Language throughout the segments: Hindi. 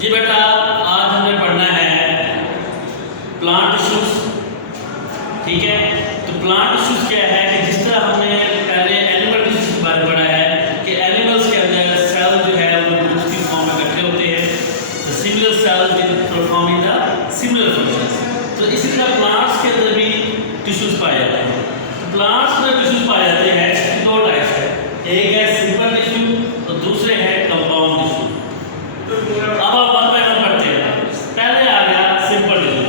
जी बेटा, आज हमें पढ़ना है प्लांट टिश्यूज। ठीक है, तो प्लांट टिश्यूज क्या है कि जिस तरह हमने पहले एनिमल टिश्यूज के बारे में पढ़ा है कि एनिमल्स के अंदर सेल जो है वो ग्रुप्स की फॉर्म में इकट्ठे होते हैं, the similar sales with performing the similar functions. तो इसी तरह प्लांट्स के अंदर भी टिश्यूज पाए जाते हैं। तो प्लांट्स में टिश्यूज पाए जाते हैं दो टाइप्स है, एक है सिंपल टिश्यू और दूसरे है कंपाउंड टिश्यू। अब आप वन बाय वन पढ़ते हैं। पहले आ गया सिंपल टिश्यू।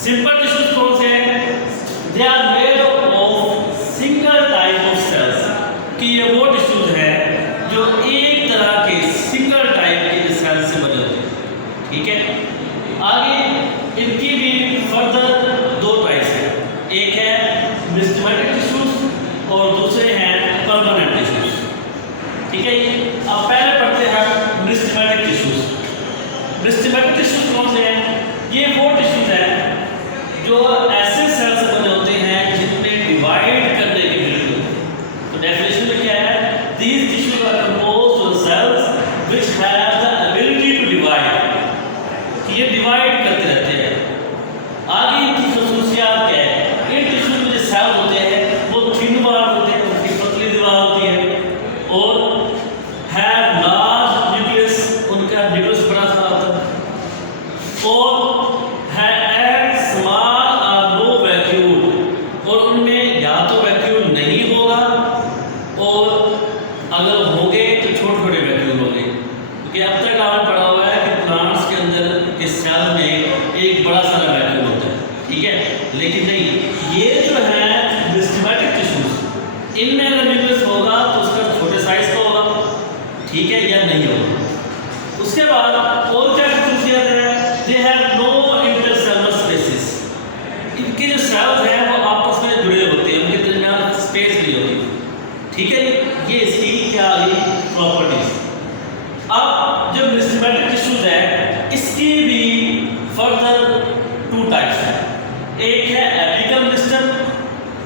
सिंपल टिश्यूज कौन से हैं? They are made of single type of cells, कि ये वो टिश्यूज है जो एक तरह के सिंगल टाइप के सेल से बने होते हैं। ठीक है, आगे इनकी भी फर्दर दो टाइप्स हैं, एक है मेरिस्टेमेटिक टिश्यूज और दूसरे हैं परमानेंट टिश्यूज। ठीक है, अब पहले पढ़ते हैं मेरिस्टेमेटिक टिश्यूज। मेरिस्टेमेटिक टिश्यूज कौन से हैं? ये वो टिश्यूज हैं जो ऐसे सेल से बने होते हैं जिनमें डिवाइड करने की एबिलिटी होती है। तो डेफिनेशन में क्या है? These tissues are composed of cells which have the ability to divide, कि ये डिवाइड करते रहते हैं। आगे इनकी खसूसियात क्या है? इन टिश्यूज में जो सेल होते हैं वो थिन वॉल होते हैं, उनकी पतली दीवार होती है, और हैव लार्ज न्यूक्लियस, उनका न्यूक्लियस बड़ा सा होता है, और हैव स्मॉल और नो वैक्यूल, और उनमें या तो वैक्यूल नहीं होगा और अगर होंगे तो छोटे छोटे वैक्यूल होंगे। क्योंकि अब तक आपने पढ़ा हुआ है कि प्लांट्स के अंदर के सेल में एक बड़ा सा वैक्यूल होता है। ठीक है, लेकिन नहीं, ये जो है मेरिस्टेमेटिक टिश्यूज, इनमें अगर न्यूक्लियस होगा तो उसका छोटे साइज का होगा, ठीक है, या नहीं होगा। उसके बाद और क्या खसूसियत है? They have no intercellular spaces, इनके जो सेल्स हैं वो आपस में जुड़े होते हैं, उनके दरमियान स्पेस नहीं होती। ठीक है, ये इसकी क्या आ गई प्रॉपर्टीज। अब जो मेरिस्टेमेटिक टिश्यूज है इसकी भी फर्दर टू टाइप्स हैं, एक है एपिकल मेरिस्टेम,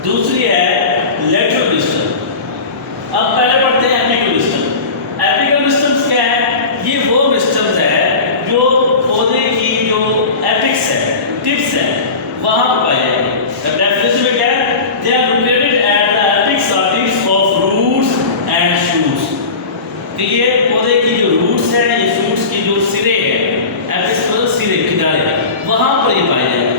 दूसरी है लेटरल मेरिस्टेम। अब पहले पढ़ते हैं एपिकल मेरिस्टेम। एपिकल मेरिस्टेम्स क्या है? ये वो मेरिस्टेम्स है जो पौधे की जो एपिक्स है, टिप्स है, वहां पर पाए जाएंगे। डेफिनेशन में क्या है? They are located at the apex और tips of roots and shoots, कि ये पौधे की जो रूट्स है, ये शूट्स की जो सिरे है, एपिक्स मतलब सिरे, किनारे, वहां पर ये पाए जाएंगे।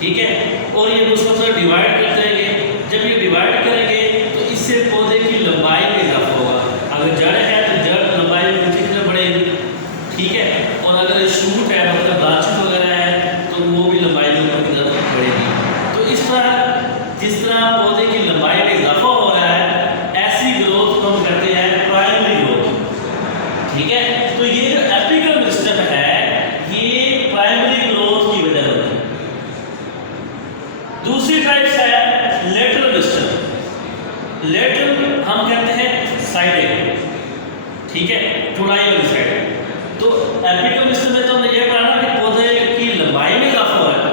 ठीक है, और ये उसको डिवाइड करते रहेंगे। जब ये डिवाइड करेंगे तो इससे पौधे की लंबाई में इजाफा होगा। अगर जड़ है तो जड़ लंबाई में कितनी बढ़ेगी, ठीक है, और अगर शूट है मतलब ब्रांचेस वगैरह है तो वो भी लंबाई में बढ़ेगी। तो इस तरह जिस तरह पौधे की लंबाई में इजाफा हो रहा है, ऐसी ग्रोथ को हम कहते हैं प्राइमरी ग्रोथ। ठीक है, तो ये जो एपिकल मेरिस्टेम है ये प्राइमरी ग्रोथ की वजह होती है। दूसरी टाइप है लेटरल मेरिस्टेम। लेटरल हम कहते हैं साइडेड, ठीक है, जुड़ाई वाली साइड। तो एपिकल मेरिस्टेम में तो हमने ये पढ़ा ना कि पौधे की लंबाई में इजाफा हो रहा है।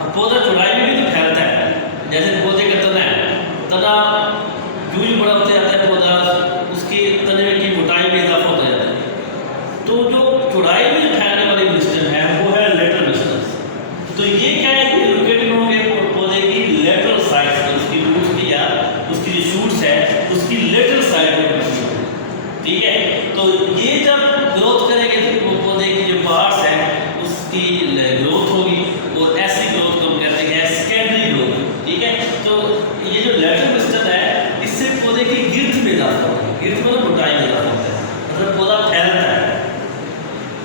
अब पौधा जुड़ाई में भी तो फैलता है, जैसे पौधे का तना है, तना यूं ही बड़ा होता जाता है पौधा, उसके तने की मोटाई में इजाफा होता जाता है। तो जो जुड़ाई में फैलने वाली मेरिस्टेम है वो है लेटरल मेरिस्टेम। तो ये क्या है? ये लोकेटेड होंगे पौधे की लेटरल साइड पर, उसकी रूट्स की या उसकी जो शूट्स है उसकी लेटरल साइड में। ठीक है, तो ये जब ग्रोथ करेंगे तो पौधे की जो पार्ट्स हैं उसकी ग्रोथ होगी, और ऐसी ग्रोथ को हम कहते हैं सेकेंडरी ग्रोथ। ठीक है, तो ये जो लेटरल मेरिस्टेम है इससे पौधे की गिर्द में इजाफा होता है, गिर्द मतलब मोटाई में इजाफा होता है, मतलब पौधा फैलता है।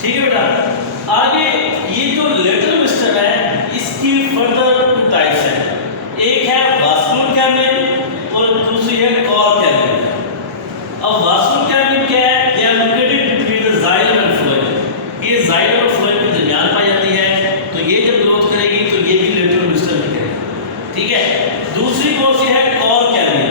ठीक है बेटा, आगे ये जो लेटरल मेरिस्टेम है इसकी फर्दर टू टाइप्स हैं, एक है वास्कुलर कैबिन और दूसरी है कॉर कैबिन। अब वास्कुलर कैबिन क्या है? They are located between the xylem and phloem, ये जाइलम और फ्लोएम के दरमियान पाई जाती है। तो ये जब ग्रोथ करेगी तो ये भी लेटरल मेरिस्टेम करेगी। ठीक है, दूसरी कौन सी है? Cork cambium.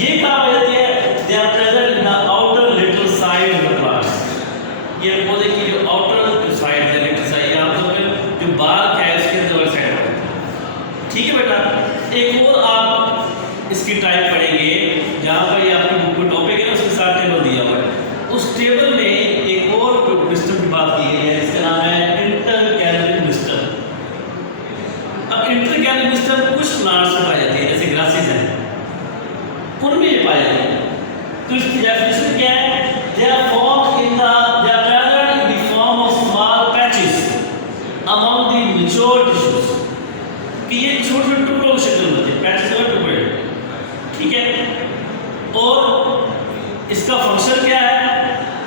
ये कहाँ पाई जाती है? They are present in the outer little side of the plant, ये पौधे की जो आउटर जो साइड है, लिटिल साइड, यहाँ पर जो बार्क है उसके अंदर साइड। ठीक है बेटा, एक और आप इसकी टाइप पढ़ेंगे, जहाँ पर ये आपकी बुक में टॉपिक है ना उसके साथ टेबल दिया हुआ है, उस टेबल में एक और मेरिस्टेम की बात सिस्टम कुछ प्लांट्स में पाई जाती है, जैसे ग्रासेस हैं, उनमें ये पाई जाती है। तो इसकी डेफिनेशन क्या है? They are formed in the they are present in the form of small patches among the mature tissues, कि ये छोटे छोटे टुकड़ों की शक्ल में होते हैं, पैचेस और टुकड़े, ठीक है। और इसका फंक्शन क्या है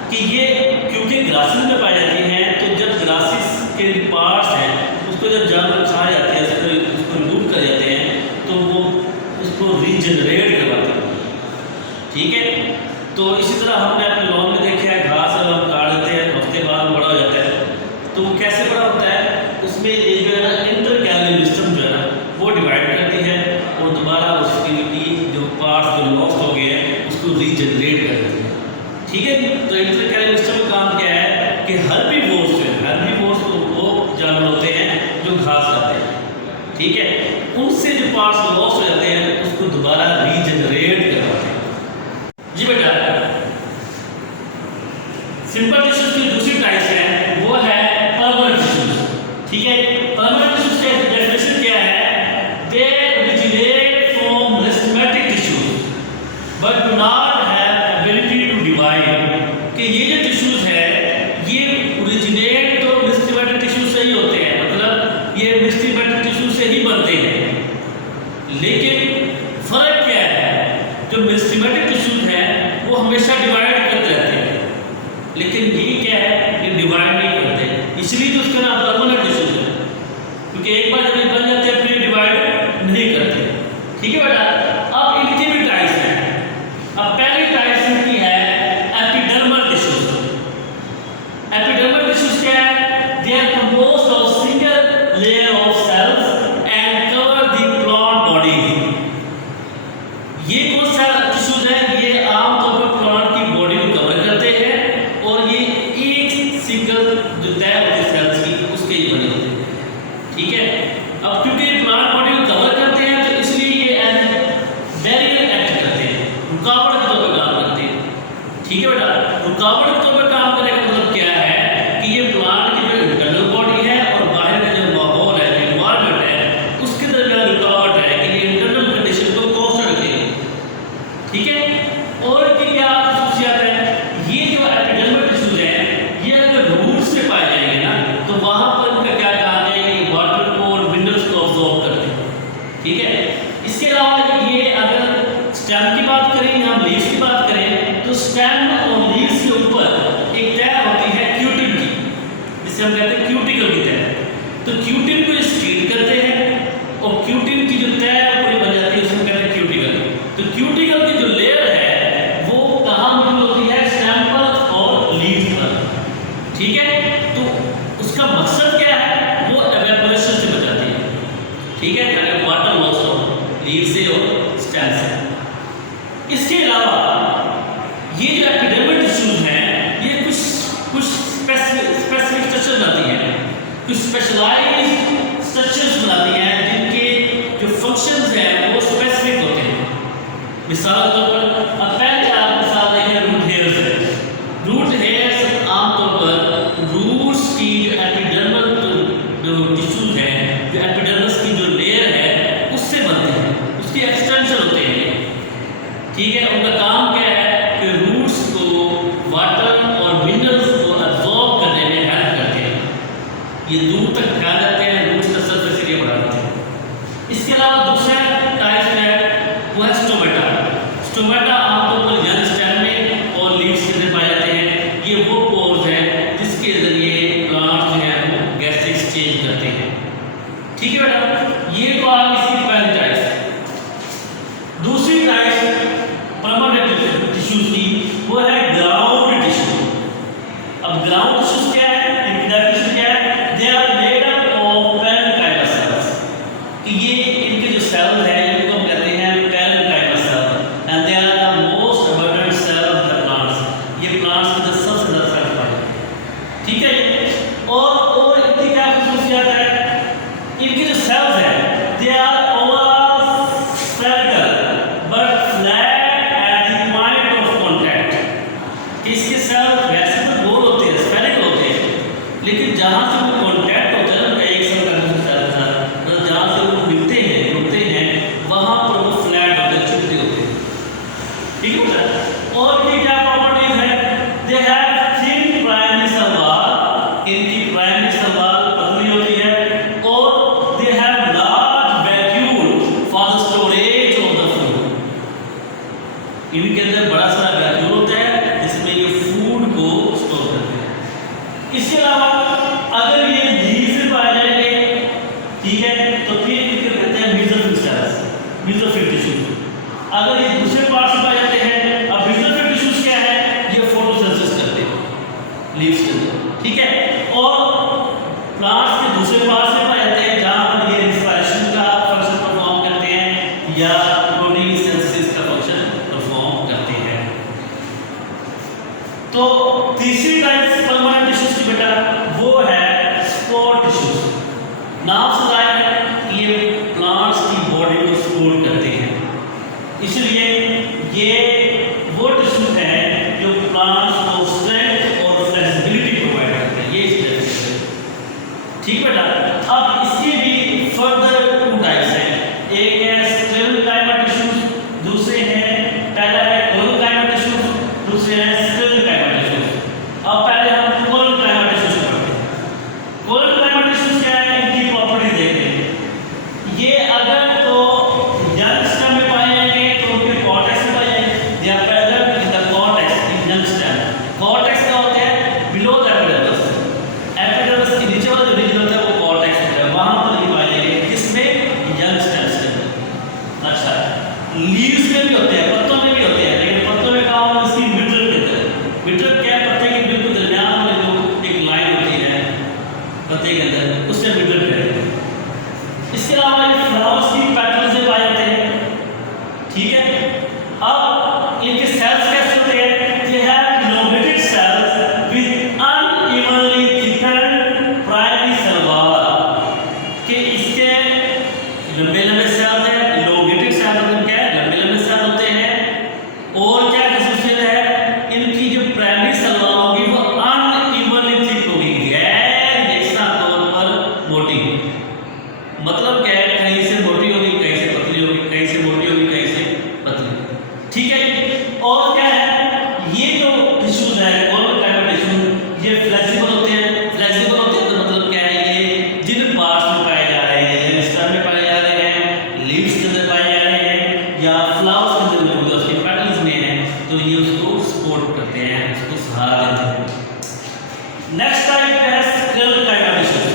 कि ये क्योंकि ग्रासेस में पाई जाती हैं, तो जब ग्रासेस के पार्ट्स हैं उसको जब जानवर खा जाते हैं, उसको लूट कर जाते हैं, तो वो उसको रीजनरेट करवाते हैं, ठीक है। तो इसी तरह हमने अपने लॉन में देखा है, घास अगर हम काट देते हैं हफ्ते बाद बड़ा हो जाता है, तो वो कैसे बड़ा होता है? उसमें एक जो है ना इंटरकैलरी सिस्टम जो है ना वो डिवाइड करती है और दोबारा उसकी जो पार्ट्स जो लॉस्ट हो गए हैं उसको रीजनरेट कर देती है, ठीक है। तो इंटरकैलरी सिस्टम का काम क्या है कि हर्बीवोर्स तो वो जानवर होते हैं जो घास खाते हैं, ठीक है, उनसे जो पार्ट्स लॉस्ट हो जाते हैं उसको दोबारा रीजनरेट करवाते हैं। जी बेटा, सिंपल टिश्यूज की दूसरी टाइप है वो है परमानेंट टिश्यूज, ठीक है। परमानेंट टिश्यूज का डेफिनेशन क्या है? They originate from meristematic tissues but do not have ability to divide, कि ये जो टिश्यूज है ये ओरिजिनेट तो मेरिस्टेमेटिक टिश्यूज से ही होते हैं, मतलब ये मेरिस्टेमेटिक टिश्यूज से ही बनते हैं, लेकिन फर्क क्या है? जो मेरिस्टेमेटिक टिश्यूज हैं वो हमेशा डिवाइड करते रहते हैं, लेकिन ये क्या है? ये डिवाइड नहीं करते, इसलिए तो उसका नाम परमानेंट टिश्यूज है, क्योंकि एक बार जब ये बन जाते हैं फिर डिवाइड नहीं करते, ठीक है बेटा। अब इनकी भी टाइप्स हैं। अब पहली टाइप इनकी है एपिडर्मल टिश्यूज। एपिडर्मल टिश्यूज क्या है? They are composed of single layer of cells and cover the plant body. ये कौन सा टिश्यूज है? ये आमतौर पर प्लांट की बॉडी को कवर करते हैं और ये एक सिंगल जो तय होती है सेल्स की उसके ही बने होते हैं, ठीक है। अब क्योंकि प्लांट बॉडी को कवर करते हैं तो इसलिए ये एज बैरियर एक्ट करते हैं, रुकावट के तौर पर काम करते हैं, ठीक है बेटा। रुकावट के तौर पर काम करने का मतलब क्या है कि ये प्लांट की जो इंटरनल बॉडी है और बाहर का जो माहौल है, जो एनवायरनमेंट है, उसके दरमियान रुकावट है कि ये इंटरनल कंडीशन को कांस्टेंट रखेगी, ठीक है। और इनकी क्या खासियत है? ये जो एपिडर्मल टिश्यूज है ये अगर रूट्स से पाए जाएंगे ना तो वहां पर इनका क्या काम है कि वाटर को और मिनरल्स को अब्सॉर्ब करते हैं, ठीक है। इसके अलावा ये अगर स्टेम की बात करें या हम लीव्स की बात करें तो स्टेम और लीव्स के ऊपर एक तह होती है क्यूटिन की, जिसे हम कहते हैं क्यूटिकल की तह। तो क्यूटिन को स्टील करते हैं और क्यूटिन की जो तह पूरी बन जाती है उसको कहते हैं क्यूटिकल। तो क्यूटिकल की जो लेयर है वो कहाँ मौजूद होती है? स्टेम पर और लीव्स पर, ठीक है। तो उसका मकसद क्या है? वो एवेपोरेशन से बचाती है, ठीक है, ताकि वाटर लॉस हो लीव से और स्टेम से। इसके अलावा ये जो एपिडर्मल टिश्यूज हैं ये कुछ स्पेसिफिक स्ट्रक्चर बनाती हैं, कुछ स्पेशलाइज्ड स्ट्रक्चर्स बनाती हैं जिनके जो फंक्शंस हैं वो स्पेसिफिक होते हैं। मिसाल के तौर पर अब पहले आप मिसाल देखें रूट हेयर्स है। रूट हेयर्स आमतौर पर रूट्स की जो एपिडर्मल जो टिश्यूज हैं, जो एपिडर्मस की जो लेयर है उससे बनते हैं, उसके एक्सटेंशन होते हैं, ठीक है। उनका काम क्या है कि रूट्स को वाटर और मिनरल्स को अब्सॉर्ब करने में हेल्प करते हैं, ये दूर तक फैल जाते हैं, रूट्स का सरफेस एरिया बढ़ा देते हैं। इसके अलावा दूसरा टाइप है वो है स्टोमेटा। स्टोमेटा आमतौर पर यंग स्टेम में और लीव्स के अंदर पाए जाते हैं। ये वो पोर्स हैं जिसके जरिए प्लांट जो है वो गैस एक्सचेंज करते हैं, ठीक है बेटा। ये तो आप इसकी पहली टाइप। दूसरी टाइप परमानेंट टिश्यूज की वो है ग्राउंड टिश्यू। अब ग्राउंड टिश्यूज क्या है? इनकी डेफिनेशन क्या है? They are made up of parenchymal cells, कि ये इनके जो सेल्स हैं इनको हम कहते हैं parenchymal cell and they are the most abundant cell of the plants. ये प्लांट्स के अंदर सबसे ज्यादा सेल पाए जाते हैं, ठीक है। और इनकी क्या खासियत है? इनके जो सेल्स हैं दे आर ओवरऑल है, तो फिर इनके कहते हैं बेसोफिल सेल्स, बेसोफिल टिश्यूज। अगर ये दूसरे पार्ट से पाए जाते हैं, अब बेसोफिल टिश्यूज क्या है, ये फोटोसिंथेसिस करते हैं लीव्स के अंदर, ठीक है। और प्लांट्स के दूसरे पार्ट से पाए जाते हैं जहां ये रिस्पिरेशन का फंक्शन परफॉर्म करते हैं या प्रोटीन सिंथेसिस का फंक्शन परफॉर्म करते हैं। तो तीसरी टाइप परमानेंट टिश्यूज की बेटा वो है स्पोर टिश्यूज। नाम से जाहिर है कि ये प्लांट्स की बॉडी को सपोर्ट करते हैं, इसलिए ये वो टिश्यूज है जो प्लांट्स को स्ट्रेंथ और फ्लेक्सिबिलिटी प्रोवाइड करते हैं, ये इसकी वजह से, ठीक बेटा। अब इसके भी फर्दर टू टाइप्स हैं, एक है स्क्लेरोकाइमा टिश्यूज, दूसरे हैं पहला है कोलोकाइमा टिश्यूज, दूसरे हैं स्क्लेरोकाइमा टिश्यूज। अब पहले हम कोलोकाइमा टिश्यूज को पढ़ते हैं। कोलोकाइमा टिश्यूज क्या है, इनकी प्रॉपर्टीज देखते हैं। ये अगर तो यंग स्टेम में पाए जाएंगे तो उनके कॉर्टेक्स में पाए जाएंगे, या present in the cortex in young stem. Cortex क्या होता है, बिलो द एपिडर्मिस, एपिडर्मिस के नीचे वाला जो रीजन होता है वो कॉर्टेक्स होता है, वहां पर ये पाए जाएंगे, किसमें, यंग स्टेम्स में। अच्छा, लीव्स में भी होते हैं, पत्तों में भी होते हैं, लेकिन पत्तों में कहाँ होता है, इसकी मिडल के अंदर। मिडल क्या है, पत्ते के बिल्कुल दरमियान में जो एक लाइन होती है पत्ते के अंदर, उससे मिडल पे है। इसके अलावा फ्लावर्स की पेटल्स में पाए जाते हैं, ठीक है। अब इनके सेल्स कैसे होते हैं, they have elongated cells with unevenly thickened primary cell wall, कि इसके लंबे लंबे सेल्स हैं, इलोंगेटेड सेल मतलब क्या है, लंबे लंबे सेल होते हैं। और क्या खासियत है, इनकी जो प्राइमरी सेल वॉल होगी वो अनइवनली थिक होगी, गैर यकसा तौर पर मोटी। मतलब क्या है, कहीं से मोटी होगी, कहीं से पतली होगी, कहीं से मोटी होगी, कहीं से पतली, ठीक है। और क्या है, ये जो टिश्यूज है कोलोकाइमा टिश्यूज, ये फ्लेक्सिबल होते हैं। फ्लेक्सिबल होते हैं तो मतलब क्या है, ये जिन पार्ट्स में पाए जा रहे हैं, स्टेम में पाए जा रहे हैं, लीव्स के अंदर पाए जा रहे हैं, या फ्लावर्स के अंदर जो उसके पेटल्स में है, तो ये उसको सपोर्ट करते हैं, उसको सहारा देते हैं। नेक्स्ट टाइप है स्क्लेरोकाइमा टिश्यूज।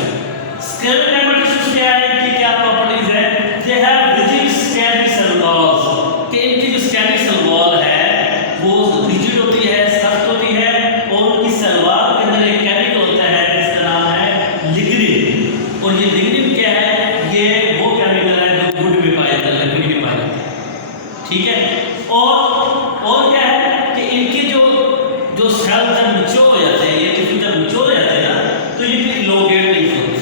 स्क्लेरोकाइमा टिश्यूज क्या है, इनकी क्या प्रॉपर्टीज है, they have rigid sclerenchyma cell walls, कि इनकी जो स्कैनिक सेल वॉल है वो रिजिड होती है, सख्त होती है, और उनकी सेल वॉल के अंदर एक केमिकल होता है जिसका नाम है लिग्निन। और ये लिग्निन क्या है, ये वो केमिकल है जो वुड में पाया जाता है, लकड़ी में पाया जाता है, ठीक है। और क्या है कि इनके जो सेल जब मैच्योर हो जाते हैं, ये टिश्यू जब मैच्योर हो जाते हैं ना, तो ये फिर इलोंगेट नहीं होते,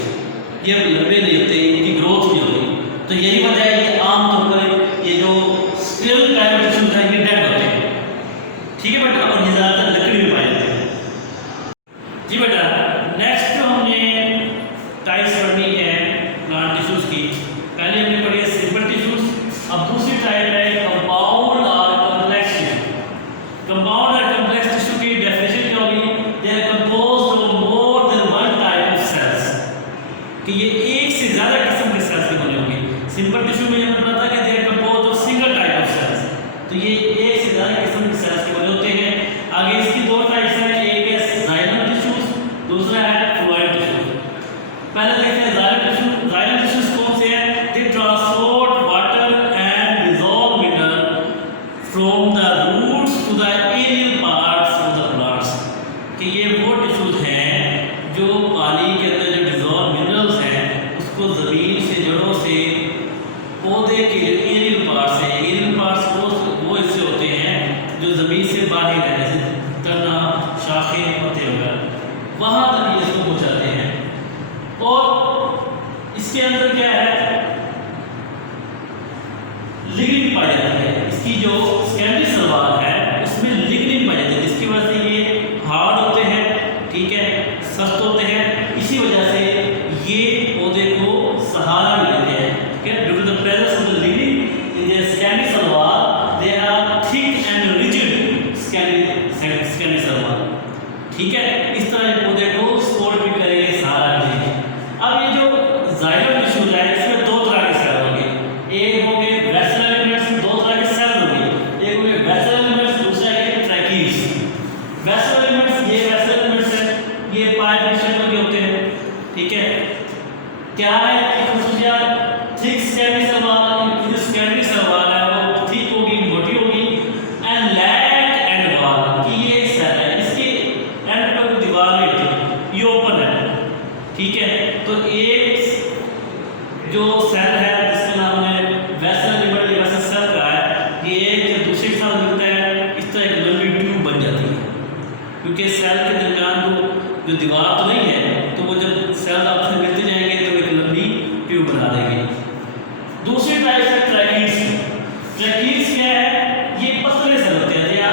ये लंबे नहीं होते, इनकी ग्रोथ नहीं होती। तो यही वजह है कि आमतौर पर ये जो स्क्लेरोकाइमा टिश्यूज हैं ये डेड होते हैं, ठीक है बेटा, और ये ज़्यादातर लकड़ी में पाए जाते हैं। जी बेटा, नेक्स्ट जो हमने टाइप्स पढ़नी है प्लांट टिश्यूज की, पहले हमने पढ़ी है सिंपल टिश्यूज, अब दूसरी टाइप है कंपाउंड और कॉम्प्लेक्स टिश्यू। कंपाउंड और कॉम्प्लेक्स टिश्यू की डेफिनेशन क्या होगी, they are composed of more than one type of cells, कि ये एक से ज्यादा किस्म के सेल्स के बने होंगे। सिंपल टिश्यू में हमने पढ़ा था कि they are composed of single type of cells, तो ये एक से ज्यादा किस्म के सेल्स के बने होते हैं। आगे इसकी दो टाइप्स हैं, एक है जाइलम टिश्यूज, दूसरा है फ्लूइड टिश्यूज। पहले देखते हैं जाइलम टिश्यूज। जाइलम टिश्यूज कौन से हैं, they transport water and dissolve mineral from the roots to the aerial parts of the plants, कि ये वो टिश्यूज हैं जो पानी के अंदर जो डिसॉल्व मिनरल्स हैं उसको जमीन से, जड़ों से, पौधे के एरियल पार्ट्स हैं, एरियल पार्ट्स वो हिस्से होते हैं जो जमीन से बाहर है, जैसे तना, शाखें, पत्ते वगैरह, वहाँ तक ये इसको पहुँचाते हैं। और इसके अंदर क्या है, लिग्निन पाई जाती है, इसकी जो स्कैनिक सेल वॉल है उसमें लिग्निन पाई जाती है, जिसकी वजह से ये हार्ड होते हैं, ठीक है, सख्त होते हैं। इसी वजह से ये पौधे को सहारा भी देते हैं, ठीक है। Due to the presence of the lignin in the sclerenchyma cell wall, they are thick and rigid sclerenchyma cell wall, ठीक है। इस तरह ये पौधे को सपोर्ट भी करेंगे, सहारा भी देंगे। अब ये जो जाइलम टिश्यूज है इसमें दो तरह के सेल होंगे, एक होंगे वेस्लर एलिमेंट्स, दो तरह के सेल होंगे, एक होंगे vessels thick secondary cell wall, जो सेकेंडरी सेल वॉल है वो थिक होगी, मोटी होगी। एंड लैट एंड वॉल कि ये सेल है, इसके एंड पर दीवार नहीं होती, ये ओपन है, ठीक है। तो एक जो सेल है जिसका नाम है वेसल लिबर्ट वेसल सेल का है, ये एक जो दूसरे के साथ मिलता है इस तरह एक लंबी ट्यूब बन जाती है, क्योंकि सेल के दरमियान जो दीवार तो नहीं है, तो वो जब सेल आपस में मिलते जाएंगे तो एक लंबी ट्यूब बना देंगे। दूसरी टाइप है ट्रैकीज। ट्रैकीज क्या है? ये पतले सेल होते हैं, या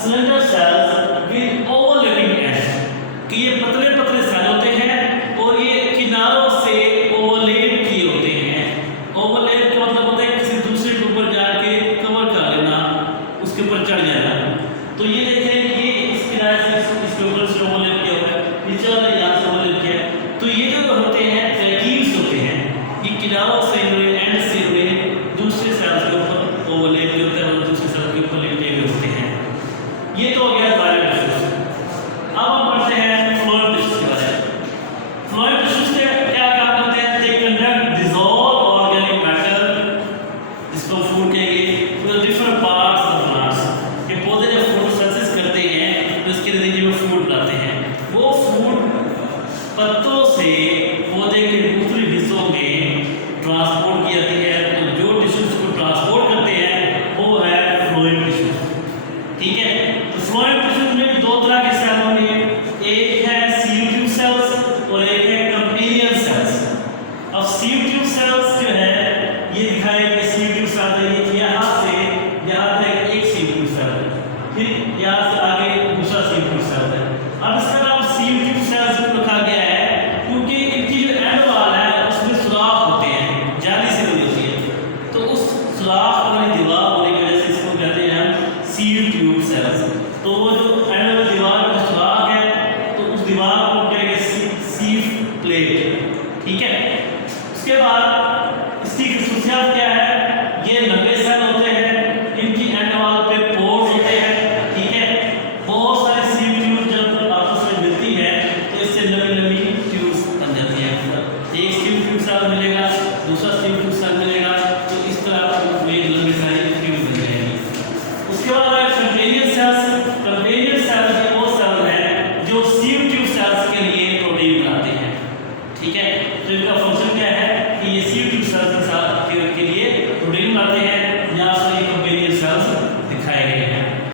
cylinder cells with overlapping ends, कि ये पतले पतले सेल होते हैं और ये किनारों से ओवरलैप किए होते हैं। ओवरलैप का मतलब होता है किसी दूसरे के ऊपर जाके कवर कर लेना, उसके ऊपर चढ़ जाना। तो ये देखें, ये इस किनारे से इसके ऊपर से ओवरलैप किया हुआ है, नीचे वाले यहाँ से ओवरलैप किया है। तो ये जो होते हैं ट्रैकीज होते हैं, ये किनारों से एंड से दूसरे सेल्स के ऊपर ओवरलैप होते हैं और दूसरे सेल के ऊपर लेटे हुए होते हैं। ये तो हो गया वायरल टिश्यूज। अब हम पढ़ते हैं फ्लोएम टिश्यूज के बारे में। फ्लोएम टिश्यूज क्या काम करते हैं? They conduct dissolve organic matter, जिसको फूड कहेंगे, to different parts of plants. ये पौधे जब फोटोसिंथेसिस करते हैं तो इसके नतीजे में फूड बनाते हैं। वो फूड पत्तों से पौधे के दूसरे हिस्सों में ट्रांसपोर्ट की जाती है। तो जो टिश्यूज को ट्रांसपोर्ट करते हैं वो है फ्लोएम टिश्यूज, ठीक है। तो फ्लोएम टिश्यूज में दो तरह के सेल होंगे, एक है सीव ट्यूब सेल्स और एक है कंपेनियन सेल्स। अब सीव ट्यूब सेल्स जो है ये दिखाएंगे, सीव ट्यूब सेल यहाँ से यहाँ तक एक सीव ट्यूब सेल है, फिर यहाँ से आगे दूसरा सीव ट्यूब सेल है। अब इसका नाम सीव ट्यूब सेल्स रखा गया है क्योंकि इनकी जो एंड वॉल है उसमें सुराख होते हैं, जाली से बनी होती है। तो उस सुराख वाली दीवार होने की वजह से इसको कहते हैं हम सीव ट्यूब सेल्स। तो वो जो एंड वाली दीवार में सुराख है तो उस दीवार को कहेंगे सीव प्लेट, ठीक है। उसके बाद इसकी खसूसियात क्या है? ये लंबे सेल होते हैं, इनकी एंड वॉल पे पोर्स होते हैं, ठीक है। बहुत सारी सीव ट्यूब जब आपस में मिलती है तो इससे लंबी लंबी ट्यूब्स बन जाती है। एक सीव ट्यूब सेल मिलेगा, दूसरा सीव ट्यूब सेल मिलेगा, तो इस तरह आपको एक लंबी सारी ट्यूब बन जाएगी। उसके बाद है कंपेनियन सेल्स। कंपेनियन सेल्स ये वो सेल है जो सीव ट्यूब सेल्स के लिए प्रोटीन बनाते हैं, ठीक है। तो इनका